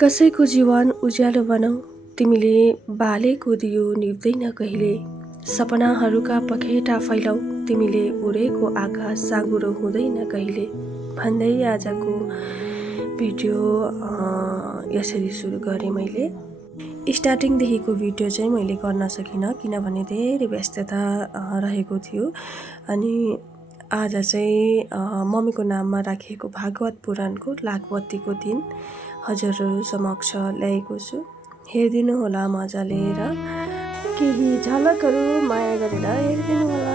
कसैको जीवन उज्यालो बनाऊ, तिमीले बालेको दियो निभ्दैन कहिले। सपनाहरूका पखेटा फैलाऊ, तिमीले उडेको आकाश साँघुरो हुँदैन कहिले। भन्दै आजको भिडियो यसरी सुरु गरेँ। मैले स्टार्टिङदेखिको भिडियो चाहिँ मैले गर्न सकिनँ, किनभने धेरै व्यस्तता रहेको थियो। अनि आज चाहिँ मम्मीको नाममा राखिएको भागवत पुराणको लागबत्तीको दिन हजुरहरू समक्ष ल्याएको छु। हेरिदिनु होला मजाले र केही झलकहरू माया गरेर हेरिदिनु होला।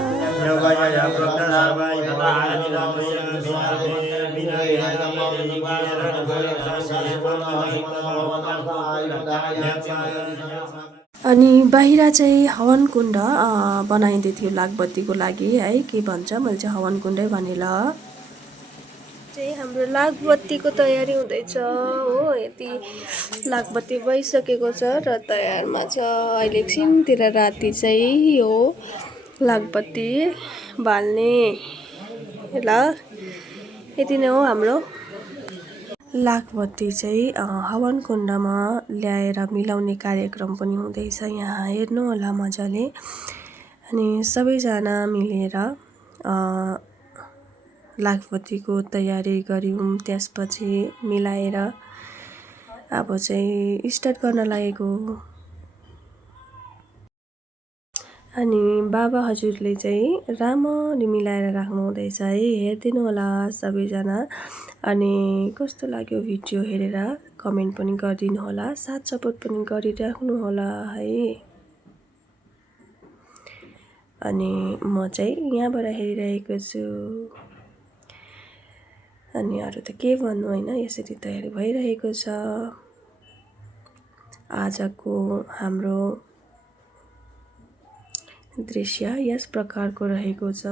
अनि बाहिर चाहिँ हवन कुण्ड बनाइँदै थियो लागबत्तीको लागि है। के भन्छ, मैले चाहिँ हवन कुण्डै भनेर चाहिँ हाम्रो लागबत्तीको तयारी हुँदैछ हो। यति लागबत्ती भइसकेको छ र तयारमा छ। अहिले एकछिनतिर राति चाहिँ यो लागबत्ती बाल्ने ल। यति नै हो हाम्रो लागबत्ती चाहिँ हवन कुण्डमा ल्याएर मिलाउने कार्यक्रम पनि हुँदैछ। यहाँ हेर्नु होला मजाले। अनि सबैजना मिलेर लागबत्तीको तयारी गऱ्यौँ। त्यसपछि मिलाएर अब चाहिँ स्टार्ट गर्न लागेको। अनि बाबा हजुरले चाहिँ राम्ररी मिलाएर राख्नु हुँदैछ है। हेरिदिनु होला सबैजना। अनि कस्तो लाग्यो भिडियो हेरेर कमेन्ट पनि गरिदिनु होला, साथ सपोर्ट पनि गरिराख्नु होला है। अनि म चाहिँ यहाँबाट हेरिरहेको छु। अनि अरू त के भन्नु होइन, यसरी तयारी भइरहेको छ। आजको हाम्रो दृश्य यस प्रकारको रहेको छ।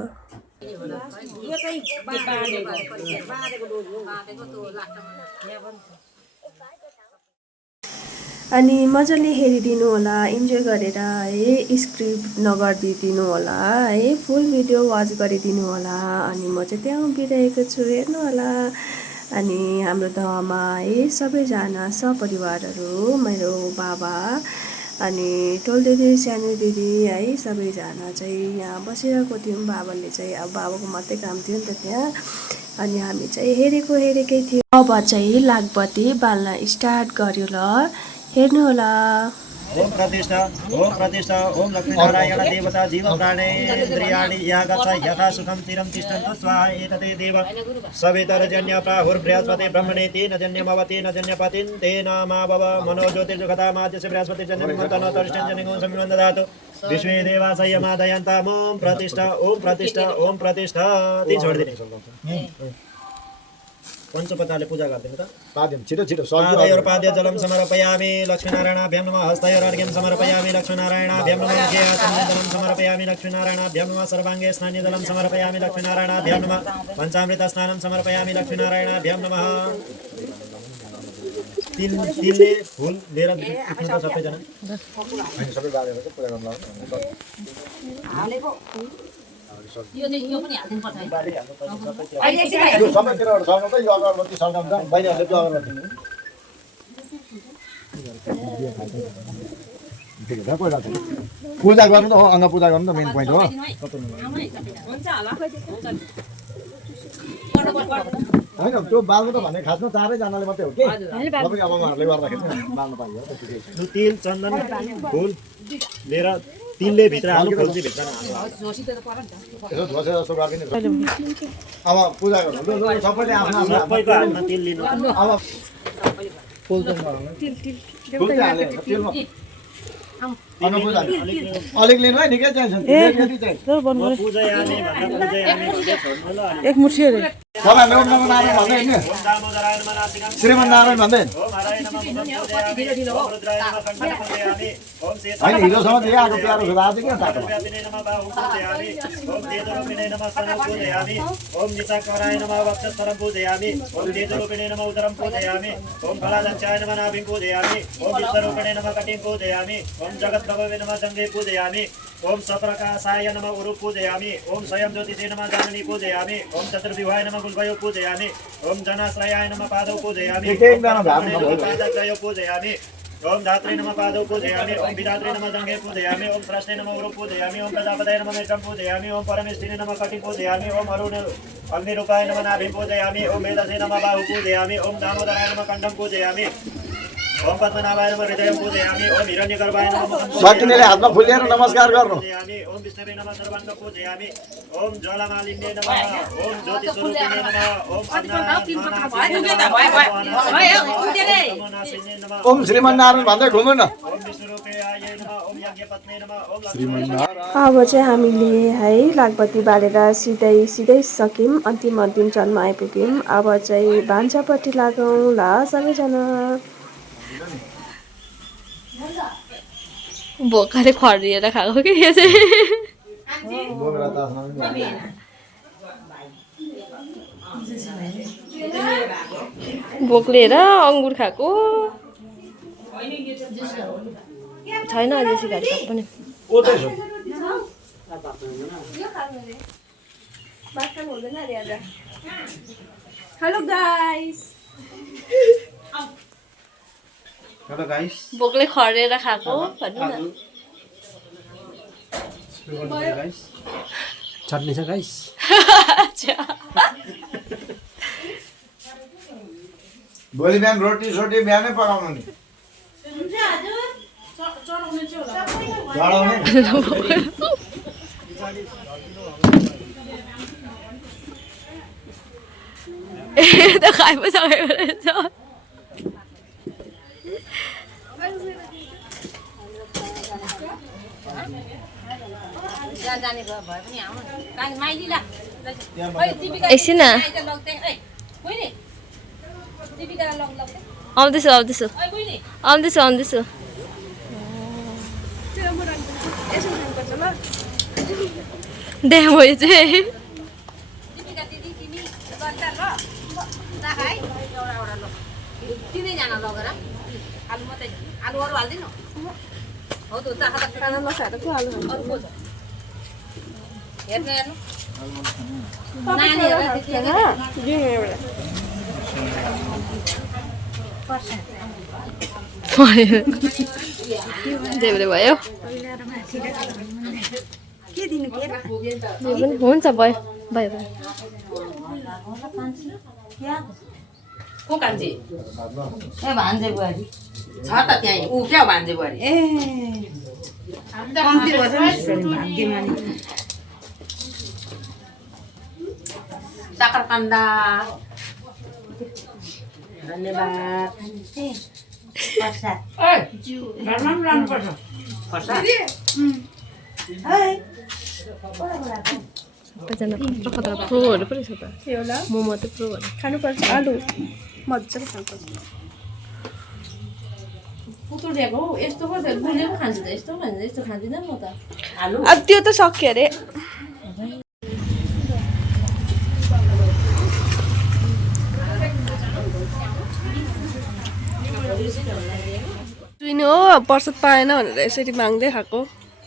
अनि मजाले हेरिदिनु होला, इन्जोय गरेर है, स्क्रिप्ट नगरिदिनु होला है, फुल भिडियो वाच गरिदिनु होला। अनि म चाहिँ त्यहाँ उभिरहेको छु, हेर्नु होला। अनि हाम्रो दहमा है सबैजना सपरिवारहरू, मेरो बाबा अनि ठुलो दिदी, सानो दिदी है, सबैजना चाहिँ यहाँ बसिरहेको थियौँ। बाबाले चाहिँ अब बाबाको मात्रै काम थियो नि त त्यहाँ। अनि हामी चाहिँ हेरेकै थियो। अब चाहिँ लागबत्ती बाल्न स्टार्ट गर्यो ल, हेर्नु होला। ओम प्रतिष्ठा ओम लक्ष्मीनारायण देवता जीव प्राणेन्द्रियाणि या गच्छ यथा सुखं चिरं तिष्ठन्तु स्वाहा एतते देव सवितर्जन्य प्राहुर्बृहस्पति ब्रह्मणे तेन जन्यमवतेन जन्यपतिं तेन मा भव मनो ज्योतिर्जुगतामाद्यस्य बृहस्पतिर्जन्यमिमन्तनो तरिष्ठं जनिगुं समिमं ददातु विश्वे देवासय मादयन्ताम् ओम प्रतिष्ठा तीन छोड दिने पञ्चपताले पूजा गर्दिनु त। पाद्यम छिटो छिटो पाद्य जलम समर्पयामि लक्ष्मीनारायणाभ्यां नमः। हस्तयोरर्घ्यं समर्पयामि लक्ष्मीनारायणाभ्यां नमः। जलं समर्पयामि लक्ष्मीनारायणाभ्यां नमः। सर्वाङ्गे स्नानजलं समर्पयामि लक्ष्मीनारायणाभ्यां नमः। पञ्चामृत स्नानं समर्पयामि लक्ष्मीनारायणाभ्यां नमः। तिनले फुल लिएर उठ्नुहुन्छ सबैजना। सबै बारेर चाहिँ पूजा गर्न हालेको यो पनि हाल्दिनु पर्छ है। यो सबैतिर सर्नु त यो अगरबत्ती सर्काउँछ बहिनीहरूले त्यो अगरबत्ती पूजा गर्नु त हो, अङ्ग पूजा गर्नु त मेन पोइन्ट हो। होइन त्यो बाल्नु त भने खासमा चारैजनाले मात्रै हो कि सबै अब उहाँहरूले गर्दाखेरि बाल्नु पाइयो। तेल चन्दन फुल लिएर तिनले भित्र हाल्नु, फुल चाहिँ भित्र हाल्नु। यसो झोसे जस्तो गरिदिनु। अब पूजा गर्नु सबैले आफ्नो सबैको हातमा तेल लिनु। अब फुल चाहिँ हाल्यो तेलमा अलिक लिनु है, निकै चाहिन्छ। एक मुठी तपाईँहरूले ओम नमो नारायण भन्दै होइन, श्रीमन्नारायण भन्दै होइन। हिजोसम्म चाहिँ आएको प्यारो छ आज किन तातो ओम निशाकराय नमः वक्षस्थलं पूजयामि। ओम तेजरूपिणे नमः उदरं पूजयामि। ओम फलादक्षाय नमः नाभिं पूजयामि। ओम विश्वरूपिणे नमः कटिं पूजयामि। ओम जगत् प्रभवे नमः जङ्गे पूजयामि ओम सप्रकाशाय नमः उरु पूजयामि ओम स्वयं ज्योतिषे नमः जाननी पूजयामि ओम चतुर्विवाहाय नमः गुल्भयो पूजयामि ओम जनाश्रयाय नमः पादौ पूजयामि पादत्रयो पूजयामि ओम धात्रे नमः पादौ पूजयामि ओम विधात्रे नमः जङ्गे पूजयामि ओम स्रष्टे नमः उरु पूजयामि ओम प्रजापतये नमः मेत्रं पूजयामि ओम परमेष्ठिने नमः कटि पूजयामि ओम अग्निरूपाय नमः नाभि पूजयामि ओम वेदसे नमः बाहु पूजयामि ओम दामोदराय नमः कण्ठं पूजयामि ओम पद्मनाभाय नमः हृदयं पूजयामि ओम हिरण्यगर्भाय नमः सकिनेले हातमा फुलेर नमस्कार गर्नु पूजयामि ओम विष्णवे नमः सर्वाङ्ग पूजयामि ओम ज्वालामालिन्ये नमः ओम ज्योतिस्वरूपिणे नमः ओम श्रीमन्नारायण भन्दै घुम्नु न ओम विष्णुरूपाय नमः ओम यज्ञपत्ने नमः ओम अब चाहिँ हामीले है लागबत्ती बालेर सिधै सक्यौँ अन्तिम चरणमा आइपुग्यौँ अब चाहिँ भान्सापट्टि लागौँ ल सबैजना भोकाले खरिएर खाएको कि यो चाहिँ भोकले हेर अङ्गुर खाएको छैन अझै सिगारेट खाएको पनि हेलो गाइस भोकले खरेर खाएको भन्नु न चट्नी छ गाइस भोलि बिहान रोटी सोटी बिहानै पकाउनु नि त खाइ पो सकेको रहेछ एकछिन आउँदैछु देखा भयो चाहिँ देब्रे भयो हुन्छ भयो को कान्छी ए भान्जे बुहारी छ त त्यहाँ ऊ क्या हो भान्जे बुहारी ए कम्ती भएछ नि भाग्यमानी साकरकन्दा धन्यवाद प्रसाद घरमा पनि लानुपर्छ प्रसाद प्रोहरू पनि छ त मोमो त प्रोहरू खानुपर्छ आलु मजाले खानुपर्छ कुतुरिएको हो यस्तो पो गुलियो पो खान्छु त यस्तो खान्छ यस्तो खाँदिनँ म त आलु अब त्यो त सक्यो अरे सुइन हो प्रसाद पाएन भनेर यसरी माग्दै खाएको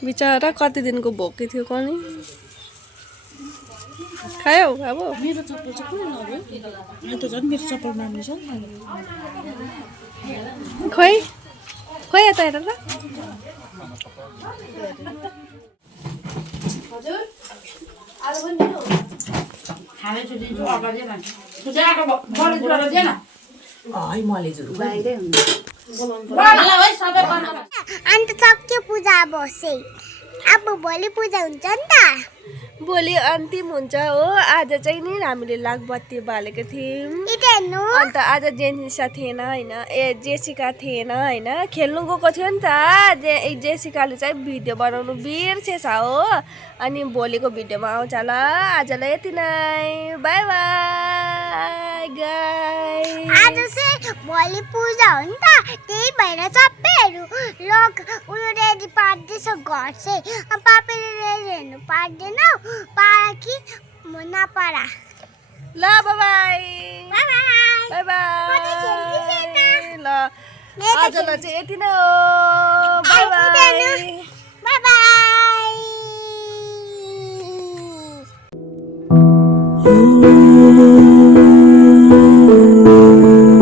बिचरा कति दिनको भोकै थियो पनि खायो अब मेरो चप्पल चाहिँ कुन लग्यो यहाँ त झन् मेरो चप्पल माग्नु छ खोइ खोइ यता हेर ल खाने छुट्टिन्छु अगाडि लान्छु सुजाको बढी ज्वरो दिएन है मैले जुरु बाहिरै हुन्छ अन्त सक्यो पूजा बसे अब भोलि पूजा हुन्छ नि त भोलि अन्तिम हुन्छ हो आज चाहिँ नि हामीले लागबत्ती बालेको थियौँ अन्त आज जेनिसा थिएन होइन जेसिका थिएन होइन खेल्नु गएको थियो नि त जेसिकाले चाहिँ भिडियो बनाउनु बिर्सेछ हो अनि भोलिको भिडियोमा आउँछ ल आजलाई यति नै बाई बाई गाइस आज चाहिँ भोलि पूजा हो नि त त्यही भएर सबैहरू लग उयो रेडी पार्दैछ घर चाहिँ पापाले रेडी हेर्नु पार्दैन पारा कि नपारा ल बाई बाई बाई बाई ल आजलाई चाहिँ यति नै हो bye bye bye bye Oh